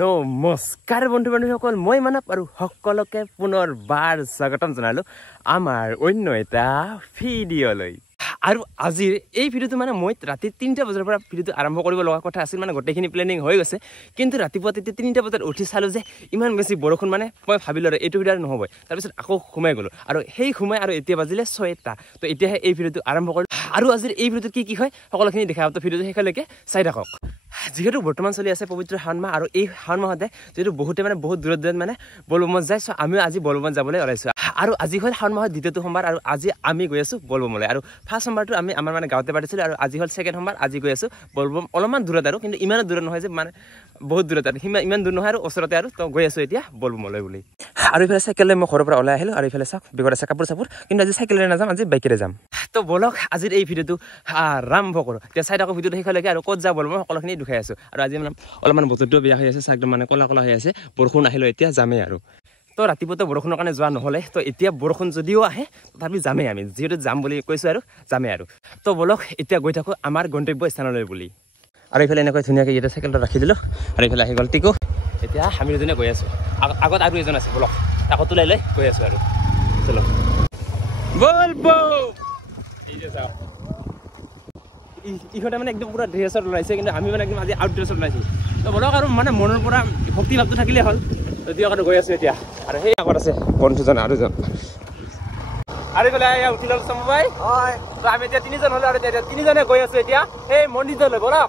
নমস্কাৰ বন্ধু বান্ধৱীসকল, মই মানৱ আৰু সকলোকে পুনৰবাৰ স্বাগতম জনালো আমাৰ অন্য এটা ভিডিঅ'লৈ। আৰু আজিৰ এই ভিডিঅ'টো মানে মই ৰাতি 3টা বজাৰ পৰা ভিডিঅ'টো আৰম্ভ কৰিব লগা কথা আছিল, মানে গোটেইখিনি প্লেনিং হৈ গৈছে। কিন্তু ৰাতিপুৱা তেতিয়া 3টা বজাত উঠি চালোঁ যে ইমান বেছি বৰষুণ, মানে মই ভাবিলোঁ আৰু এইটো ভিডিঅ' নহ'বই। তাৰপিছত আকৌ সোমাই গ'লোঁ আৰু সেই সোমাই আৰু এতিয়া বাজিলে 6টা। তো এতিয়াহে এই ভিডিঅ'টো আৰম্ভ কৰিলোঁ। আৰু আজিৰ এই ভিডিঅ'টো কি হয় সকলোখিনি দেখা তো ভিডিঅ'টো শেষলৈকে চাই থাকক। যিহেতু বৰ্তমান চলি আছে পবিত্ৰ শাওণ মাহ, আৰু এই শাওণ মাহতে যিহেতু বহুতে মানে বহুত দূৰত মানে বলবমত যায়। চ' আমিও আজি বলবমত যাবলৈ ওলাইছোঁ। আৰু আজি হ'ল শাওণ মাহৰ 2টো সোমবাৰ, আৰু আজি আমি গৈ আছোঁ বলবমলৈ। আৰু ফাৰ্ষ্ট সোমবাৰটো আমি আমাৰ মানে গাঁৱতে পাতিছিলোঁ, আৰু আজি হ'ল ছেকেণ্ড সোমবাৰ, আজি গৈ আছোঁ বলবম। অলপমান দূৰত আৰু, কিন্তু ইমানো দূৰত নহয় যে মানে বহুত দূৰত আৰু, ইমান দূৰ নহয় আৰু ওচৰতে, আৰু তো গৈ আছোঁ এতিয়া বলবমলৈ বুলি। আৰু ইফালে চাইকেলেৰে মই ঘৰৰ পৰা ওলাই আহিলোঁ, আৰু ইফালে চাওক বেগত আছে কাপোৰ চাপোৰ, কিন্তু আজি চাইকেলেৰে নাযাম, আজি বাইকেৰে যাম। তো বলক আজিৰ এই ভিডিঅ'টো আৰম্ভ কৰোঁ। এতিয়া চাই থাকক ভিডিঅ'টো শেষলৈকে, আৰু ক'ত যাওঁ বলবম সকলোখিনি দেখাই আছোঁ। আৰু আজি মানে অলপমান বতৰটো বেয়া হৈ আছে, একদম মানে ক'লা হৈ আছে, বৰষুণ আহিলে এতিয়া যামেই আৰু। তো ৰাতিপুৱাতো বৰষুণৰ কাৰণে যোৱা নহ'লে, তো এতিয়া বৰষুণ যদিও আহে তথাপি যামেই আমি, যিহেতু যাম বুলি কৈছোঁ আৰু যামেই আৰু। তো বলক এতিয়া গৈ থাকোঁ আমাৰ গন্তব্য স্থানলৈ বুলি। আৰু এইফালে এনেকৈ ধুনীয়াকৈ ইয়াতে চাইকেলটো ৰাখি দিলোঁ, আৰু এইফালে আহি গ'ল টিকু। এতিয়া আমি দুজনে গৈ আছোঁ, আগত আৰু এজন আছে, বলক তাকো তোলাই লৈ গৈ আছোঁ আৰু। চলো বলবম। এই যে চাওক ইহঁতে মানে একদম পুৰা ড্ৰেছত ওলাইছে, কিন্তু আমি মানে একদম আজি আউট ড্ৰেছত ওলাইছোঁ। তো বলক আৰু মানে মনৰ পৰা ভক্তি ভাৱটো থাকিলে হ'ল। যদিও আকৌ গৈ আছোঁ এতিয়া, আৰু সেই আগত আছে বন্ধুজন আৰু এজন। আৰু এইফালে উঠি ল'লো চম্বাই। হয়, তো আমি এতিয়া 3জন হ'লো, আৰু এতিয়া 3জনে গৈ আছোঁ এতিয়া সেই মন্দিৰলৈ। বলক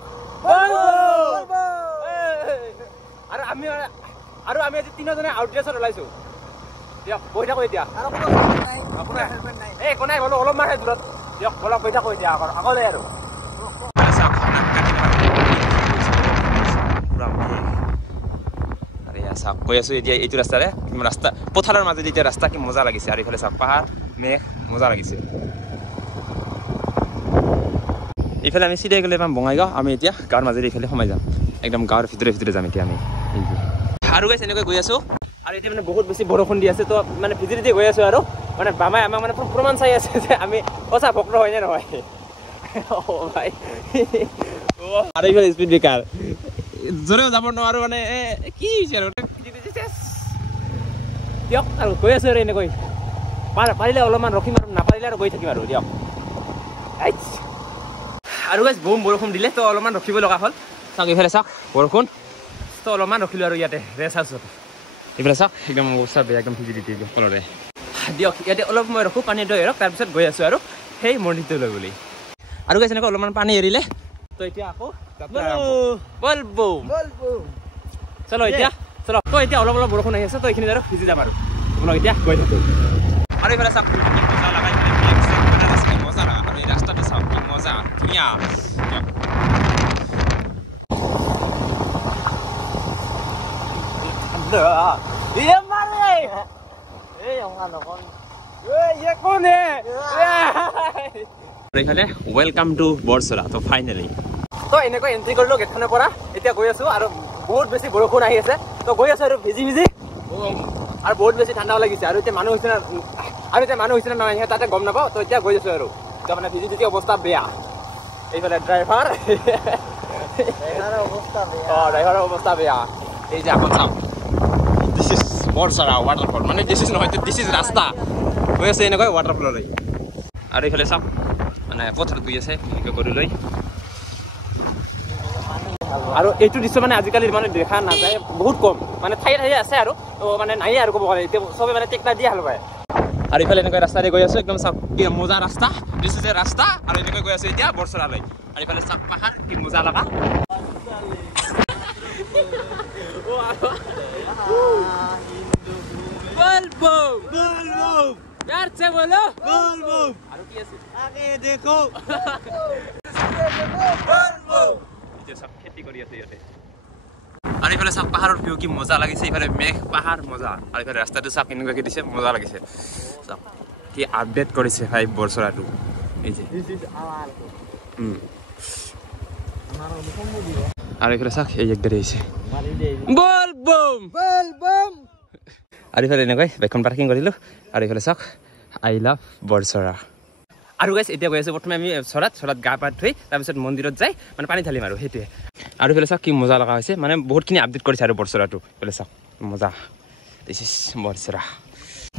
আৰু আমি আজি 3জনে আউট ড্ৰেছত ওলাইছোঁ। দিয়ক বহি থাকোঁ এতিয়া, এই একো নাই বোলো অলপমানহে দূৰত। দিয়ক বলক বহি থাকোঁ এতিয়া আগলৈ আৰু। চাওক গৈ আছোঁ এতিয়া এইটো ৰাস্তাৰে, ৰাস্তা পথাৰৰ মাজেদি এতিয়া ৰাস্তা কি মজা লাগিছে। আৰু এইফালে চাওক পাহাৰ মেঘ মজা লাগিছে। এইফালে আমি চিধাই গ'লে পাম বঙাইগাঁও। আমি এতিয়া গাঁৱৰ মাজেদি এইফালে সোমাই যাম, একদম গাঁৱৰ ভিতৰে যাম এতিয়া আমি। আৰু গাইছ এনেকৈ গৈ আছোঁ, আৰু এতিয়া মানে বহুত বেছি বৰষুণ দি আছে, তো মানে ভিতৰেদি গৈ আছোঁ। আৰু মানে বামাই আমাক মানে প্ৰমাণ চাই আছে যে আমি সঁচা ভক্ত হয় নে নহয়। ভাই আৰু এইফালে স্পীড ব্ৰেকাৰ, জোৰেও যাব নোৱাৰোঁ, মানে কি হৈছে আৰু দিয়ক। আৰু গৈ আছোঁ আৰু এনেকৈ পাৰিলে অলপমান ৰখিম, আৰু নাপাৰিলে আৰু গৈ থাকিম আৰু দিয়ক। আৰু গাইছ বহুত বৰষুণ দিলে, তো অলপমান ৰখিব লগা হ'ল। চাওক এইফালে চাওক বৰষুণ, তো অলপমান ৰখিলোঁ আৰু ইয়াতে ৰেষ্ট হাউচত। এইফালে চাওক একদম অৱস্থা বেয়া, একদম ভিজি দিছে সকলোৰে। দিয়ক ইয়াতে অলপ সময় ৰখোঁ, পানী লৈ এৰক, তাৰপিছত গৈ আছোঁ আৰু সেই মন্দিৰটোলৈ বুলি। আৰু গাইছ এনেকৈ অলপমান পানী এৰিলে, তো এতিয়া আকৌ বলবম চলো এতিয়া চলো। তো এতিয়া অলপ বৰষুণ আহি আছে, তো এইখিনি আৰু ভিজি যাম আৰু বলক এতিয়া গৈ থাকোঁ। আৰু এইফালে চাওক মজা লগাই মজা, আৰু এই ৰাস্তাটো চাওক কি মজা ধুনীয়া। এইফালে ৱেলকাম টু বৰচৰা। তো ফাইনেলি তো এনেকৈ এণ্ট্ৰি কৰিলোঁ গেটখনৰ পৰা, এতিয়া গৈ আছোঁ। আৰু বহুত বেছি বৰষুণ আহি আছে, তো গৈ আছোঁ আৰু ভিজি আৰু বহুত বেছি ঠাণ্ডাও লাগিছে। আৰু এতিয়া মানুহ হৈছে না নহয় তাতে গম নাপাওঁ। তো এতিয়া গৈ আছোঁ আৰু এতিয়া মানে ভিজি অৱস্থা বেয়া। এইফালে ড্ৰাইভাৰৰ অৱস্থা বেয়া। এই যে আকৌ চাওক দিছ ইজ বৰচৰা ৱাটাৰফল, মানে দিছ ইজ নহয়, দিছ ইজ ৰাস্তা। গৈ আছে এনেকৈ ৱাটাৰফললৈ। আৰু এইফালে চাওক মানে পথাৰত গৈ আছে এনেকৈ গৰু লৈ। আৰু এইটো দৃশ্য মানে আজিকালি মানে দেখা নাযায়, বহুত কম, মানে ঠায়ে আছে আৰু তো মানে নাই আৰু ক'ব গ'লে এতিয়া চবে মানে টেক্টাৰ দিয়ে হাল বায়। আৰু ইফালে এনেকৈ ৰাস্তাৰে গৈ আছোঁ, একদম চাওক কি মজা ৰাস্তা, দিছ ইজ ৰাস্তা। আৰু এনেকৈ গৈ আছোঁ এতিয়া বৰচৰালৈ। আৰু ইফালে চাওক পাহাৰ কি মজা লগা। আৰু কি আছে দেখো চব খেতি কৰি আছে ইয়াতে। আৰু এইফালে চাওক পাহাৰৰ ভিউ কি মজা লাগিছে, ইফালে মেঘ পাহাৰ মজা। আৰু ইফালে ৰাস্তাটো চাওক কেনেকুৱাকৈ দিছে, মজা লাগিছে। চাওক কি আপডেট কৰিছে ভাই বৰচৰাটো। এই যে আৰু এইফালে চাওক এই একদৰে আহিছে বলবম। আৰু এইফালে এনেকৈ বাইকখন পাৰ্কিং কৰিলোঁ। আৰু এইফালে চাওক আই লাভ বৰচৰা। আৰু গাইছ এতিয়া গৈ আছোঁ প্ৰথমে আমি চৰাত গা পা ধুই তাৰপিছত মন্দিৰত যাই মানে পানী ঢালিম আৰু সেইটোৱে আৰু এইফালে চাওক কি মজা লগা হৈছে মানে বহুতখিনি আপডেট কৰিছে আৰু বৰচৰাটো এইফালে চাওক মজা দিছ ইজ বৰচৰা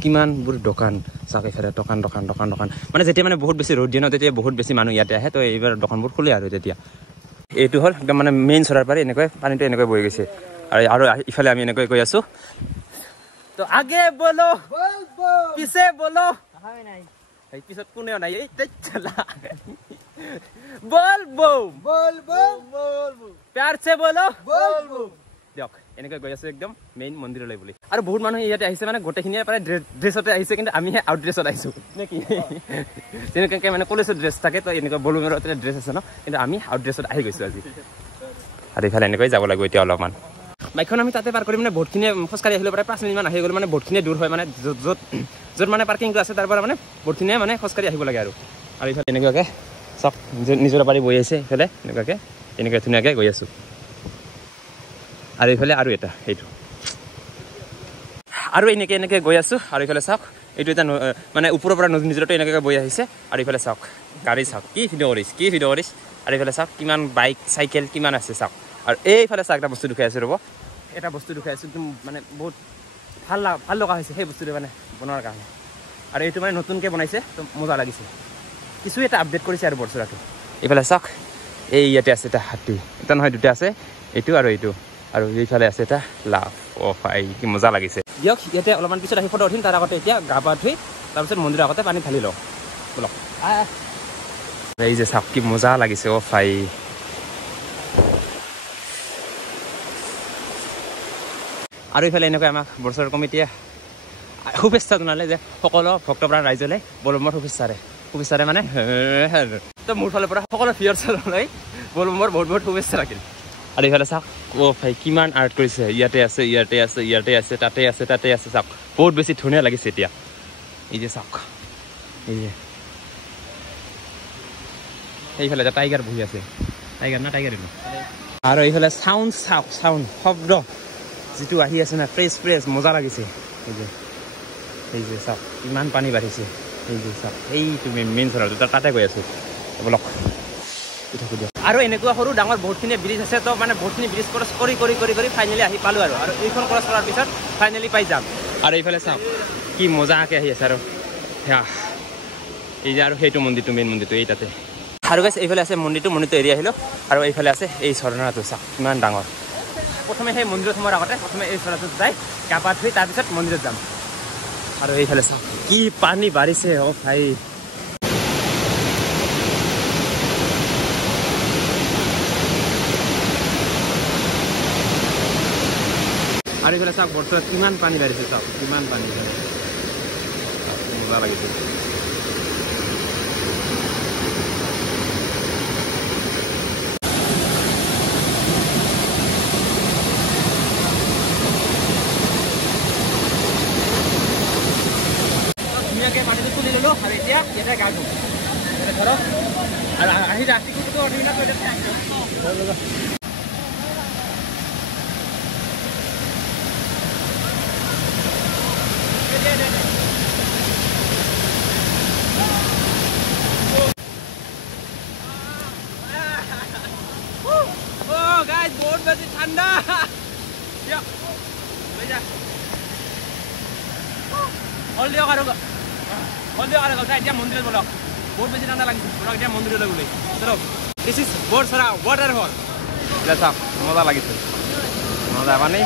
কিমানবোৰ দোকান চাওক এইফালে দোকান মানে যেতিয়া মানে বহুত বেছি ৰ'দ দিয়ে ন তেতিয়া বহুত বেছি মানুহ ইয়াতে আহে তো এইবাৰ দোকানবোৰ খোলে আৰু তেতিয়া এইটো হ'ল একদম মানে মেইন চৰাৰ পাৰি এনেকৈ পানীটো এনেকৈ বৈ গৈছে আৰু ইফালে আমি এনেকৈ গৈ আছোঁ তো আগে বলো পিছে বলো পিছত কোনেও নাই এই চলা বল বম প্যাৰ সে বলো দিয়ক এনেকৈ গৈ আছোঁ একদম মেইন মন্দিৰলৈ বুলি আৰু বহুত মানুহ ইয়াতে আহিছে মানে গোটেইখিনিয়ে প্ৰায় ড্ৰেছতে আহিছে কিন্তু আমিহে আউট ড্ৰেছত আহিছোঁ নে কি যেনেকৈ মানে কলেজত ড্ৰেছ থাকে তো এনেকুৱা বলুমেৰৰ ড্ৰেছ আছে ন কিন্তু আমি আউট ড্ৰেছত আহি গৈছোঁ আজি আৰু ইফালে এনেকৈ যাব লাগিব এতিয়া অলপমান বাইকখন আমি তাতে পাৰ কৰি মানে বহুতখিনি খোজকাঢ়ি আহিলোঁ প্ৰায় 5 মিনিটমান আহি গ'ল মানে বহুতখিনি দূৰ হয় মানে য'ত মানে পাৰ্কিংটো আছে তাৰ পৰা মানে বহুতখিনিয়ে মানে খোজকাঢ়ি আহিব লাগে আৰু ইফালে এনেকুৱাকৈ চব নিজৰ পাৰি বহি আছে ইফালে এনেকৈ ধুনীয়াকৈ গৈ আছোঁ আৰু এইফালে আৰু এটা সেইটো আৰু এনেকৈ গৈ আছোঁ আৰু এইফালে চাওক এইটো এটা মানে ওপৰৰ পৰা নিজৰটো এনেকৈ বৈ আহিছে আৰু এইফালে চাওক গাড়ী চাওক কি ভিডিঅ' কৰিছ আৰু এইফালে চাওক কিমান বাইক চাইকেল কিমান আছে চাওক আৰু এইফালে চাওক এটা বস্তু দেখাই আছোঁ ৰ'ব এটা বস্তু দেখাই আছোঁ একদম মানে বহুত ভাল লগা হৈছে সেই বস্তুটো মানে বনোৱাৰ কাৰণে আৰু এইটো মানে নতুনকৈ বনাইছে তো মজা লাগিছে কিছু এটা আপডেট কৰিছে আৰু বৰচৰাটো এইফালে চাওক এই ইয়াতে আছে এটা হাতী এটা নহয় দুটা আছে এইটো আৰু এইটো আৰু এইফালে আছে এটা লাভ ফাই কি মজা লাগিছে দিয়ক ইয়াতে অলপমান পিছত আহি ফটো উঠিম তাৰ আগতে এতিয়া গা পা ধুই তাৰপিছত মন্দিৰৰ আগতে পানী ঢালি লওঁ বলক এই যে চাওক কি মজা লাগিছে ফাই আৰু এইফালে এনেকৈ আমাক বৰচৰা কমিটিয়ে শুভেচ্ছা জনালে যে সকলো ভক্তপ্ৰাণ ৰাইজলৈ বলুমৰ শুভেচ্ছাৰে মানে তো মোৰ ফালৰ পৰা সকলো ভিউৱাৰ্ছলৈ বলুমৰ বহুত শুভেচ্ছা ৰাখিল আৰু এইফালে চাওক ভাই কিমান আৰ্ট কৰিছে ইয়াতে আছে তাতে আছে চাওক বহুত বেছি ধুনীয়া লাগিছে এতিয়া এই যে চাওক এই যে এইফালে এটা টাইগাৰ বহি আছে টাইগাৰ আৰু এইফালে চাউণ্ড চাওক শব্দ যিটো আহি আছে না ফ্ৰেছ মজা লাগিছে এই যে চাওক ইমান পানী বাঢ়িছে এই যে চাওক এইটো মেইন চৰাটো তাতে গৈ আছোঁ বলক আৰু এনেকুৱা সৰু ডাঙৰ বহুতখিনি ব্ৰিজ আছে তো মানে বহুতখিনি ব্ৰিজ ক্ৰছ কৰি ফাইনেলি আহি পালোঁ আৰু এইখন ক্ৰছ কৰাৰ পিছত ফাইনেলি পাই যাম আৰু এইফালে চাওক কি মজাকৈ আহি আছে আৰু এই যে আৰু সেইটো মন্দিৰটো মেইন মন্দিৰটো এই তাতে আৰু গাইছ এইফালে আছে মন্দিৰটো এৰি আহিলোঁ আৰু এইফালে আছে এই ঝৰ্ণাটো চাওক কিমান ডাঙৰ প্ৰথমে সেই মন্দিৰত সোমোৱাৰ আগতে প্ৰথমে এই ঝৰ্ণাটোত যাই গা পা ধুই তাৰপিছত মন্দিৰত যাম আৰু এইফালে চাওক কি পানী বাঢ়িছে ভাই আৰু এইফালে চাওক বৰচৰাত কিমান পানী বাঢ়িছে চাওক কিমান পানী মজা লাগিছে ধুনীয়াকৈ পানীটো তুলি ল'লোঁ আৰু এতিয়া ইয়াতে গা ধুম ধৰক আৰু আহি ৰাতিটো বহুত বেছি ঠাণ্ডা হল দিয়ক আৰু এতিয়া মন্দিৰত বলক বহুত বেছি ঠাণ্ডা লাগিছে বলক এতিয়া মন্দিৰলৈ গ'লে চলক দিছ ইজ বৰচৰা ৱাটাৰ ফল চাওক মজা লাগিছে মজা মানে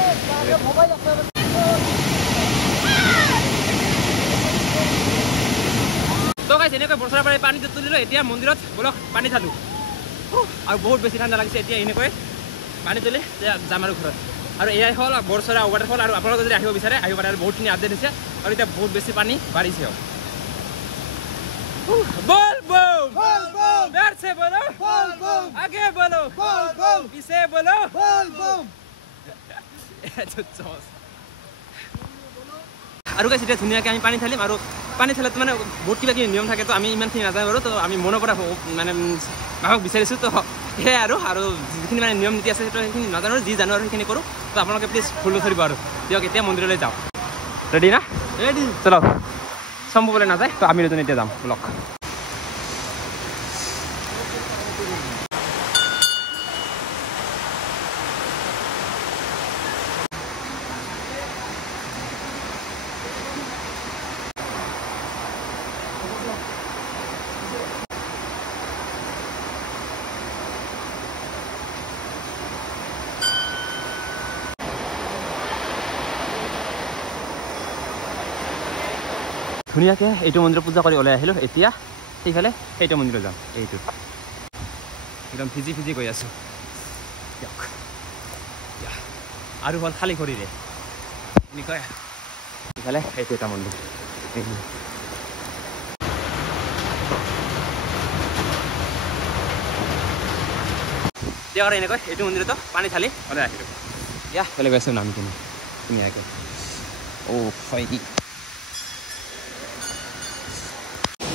তো গাইছ এনেকৈ বৰচৰাৰ পৰা পানীটো তুলিলোঁ এতিয়া মন্দিৰত বলক পানী ঢালোঁ আৰু বহুত বেছি ঠাণ্ডা লাগিছে এতিয়া এনেকৈ পানী তুলি যাম আৰু ঘৰত আৰু এয়াই হ'ল বৰচৰা ৱাটাৰফল আৰু আপোনালোকে যদি আহিব বিচাৰে আহিব পাৰে আৰু বহুতখিনি আপডেট হৈছে আৰু এতিয়া বহুত বেছি পানী বাঢ়িছে বল বম প্যাৰ সে বলো আগে বলো পিছে বলো আৰু গাইছ এতিয়া ধুনীয়াকৈ আমি পানী ঢালিম আৰু পানী ঢালাটো মানে বহুত কিবা কিবি নিয়ম থাকে তো আমি ইমানখিনি নাজানো বাৰু তো আমি মনৰ পৰা মানে ভাবক বিচাৰিছোঁ তো সেয়াই আৰু যিখিনি মানে নিয়ম নীতি আছে সেইটো সেইখিনি নাজানো যি জানো আৰু সেইখিনি কৰোঁ তো আপোনালোকে প্লিজ ভুল নধৰিব আৰু দিয়ক এতিয়া মন্দিৰলৈ যাওঁ ৰেডি না ৰেডি চলক সম্ভৱলৈ নাযায় তো আমি দুজনে এতিয়া যাম ব্লক ধুনীয়াকৈ এইটো মন্দিৰত পূজা কৰি ওলাই আহিলোঁ এতিয়া সেইফালে সেইটো মন্দিৰত যাম এইটো একদম ভিজি ভিজি গৈ আছোঁ দিয়ক আৰু হ'ল খালী ভৰিৰে এনেকৈ ইফালে সেইটো এটা মন্দিৰ এতিয়া আৰু এনেকৈ এইটো মন্দিৰতো পানী ঢালি ওলাই আহিলোঁ দিয়া বেলেগ গৈ আছোঁ নামি কিনে ধুনীয়াকৈ হয়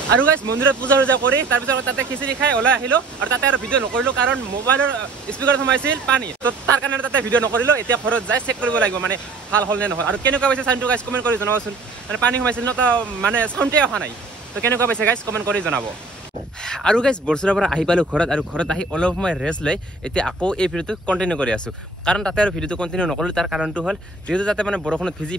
আৰু গাইছ মন্দিৰত পূজা চূজা কৰি তাৰপিছত তাতে খিচিৰি খাই ওলাই আহিলোঁ আৰু তাতে আৰু ভিডিঅ' নকৰিলোঁ কাৰণ মোবাইলৰ স্পীকাৰত সোমাইছিল পানী তো তাৰ কাৰণে তাতে ভিডিঅ' নকৰিলোঁ এতিয়া ঘৰত যাই চেক কৰিব লাগিব মানে ভাল হ'ল নে নহয় আৰু কেনেকুৱা পাইছে চাউণ্ডটো গাইছ কমেণ্ট কৰি জনাবচোন মানে পানী সোমাইছিল ন তো মানে চাউণ্ডে অহা নাই তো কেনেকুৱা পাইছে গাইছ কমেণ্ট কৰি জনাব আৰু গাইছ বৰচুৰাৰ পৰা আহি পালোঁ ঘৰত আৰু ঘৰত আহি অলপ সময় ৰেষ্ট লৈ এতিয়া আকৌ এই ভিডিঅ'টো কণ্টিনিউ কৰি আছোঁ কাৰণ তাতে আৰু ভিডিঅ'টো কণ্টিনিউ নকৰিলোঁ তাৰ কাৰণটো হ'ল যিহেতু তাতে মানে বৰষুণত ভিজি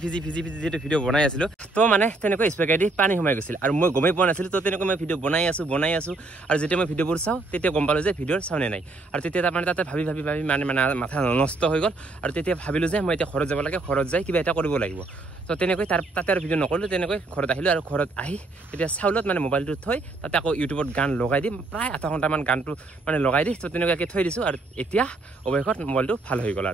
যিহেতু ভিডিঅ' বনাই আছিলোঁ তো মানে তেনেকৈ স্পেকেদি পানী সোমাই গৈছিল আৰু মই গমেই পোৱা নাছিলোঁ তো তেনেকৈ মই ভিডিঅ' বনাই আছোঁ আৰু যেতিয়া মই ভিডিঅ'বোৰ চাওঁ তেতিয়া গম পালোঁ যে ভিডিঅ'ৰ চাউনে নাই আৰু তেতিয়া তাৰমানে তাতে ভাবি মানে মাথা নষ্ট হৈ গ'ল আৰু তেতিয়া ভাবিলোঁ যে মই এতিয়া ঘৰত যাব লাগে ঘৰত যাই কিবা এটা কৰিব লাগিব তো তেনেকৈ তাতে আৰু ভিডিঅ' নকৰিলোঁ তেনেকৈ ঘৰত আহিলোঁ আৰু ঘৰত আহি তেতিয়া চাউলত মানে মোবাইলটো থৈ তাতে আকৌ ইউটিউবত গান লগাই দিম প্ৰায় আধা ঘণ্টামান গানটো মানে লগাই দি তো তেনেকুৱাকৈ থৈ দিছোঁ আৰু এতিয়া অৱশেষত মোবাইলটো ভাল হৈ গ'ল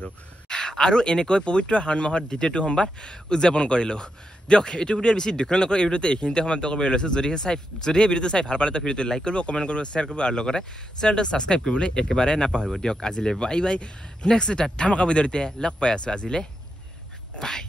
আৰু এনেকৈ পবিত্ৰ শাওণ মাহৰ দ্বিতীয়টো সোমবাৰ উদযাপন কৰিলোঁ দিয়ক এইটো ভিডিঅ'ৰ বেছি দীঘল নকৰোঁ এই ভিডিঅ'টো এইখিনিতে সমাপ্ত কৰিব লৈছোঁ যদিহে ভিডিঅ'টো চাই ভাল পালে তো ভিডিঅ'টো লাইক কৰিব কমেণ্ট কৰিব শ্বেয়াৰ কৰিব আৰু লগতে চেনেলটো ছাবস্ক্ৰাইব কৰিবলৈ একেবাৰে নাপাহৰিব দিয়ক আজিলৈ বাই নেক্সট এটা ধামাকা ভিডিঅ'তে লগ পাই আছোঁ আজিলৈ বাই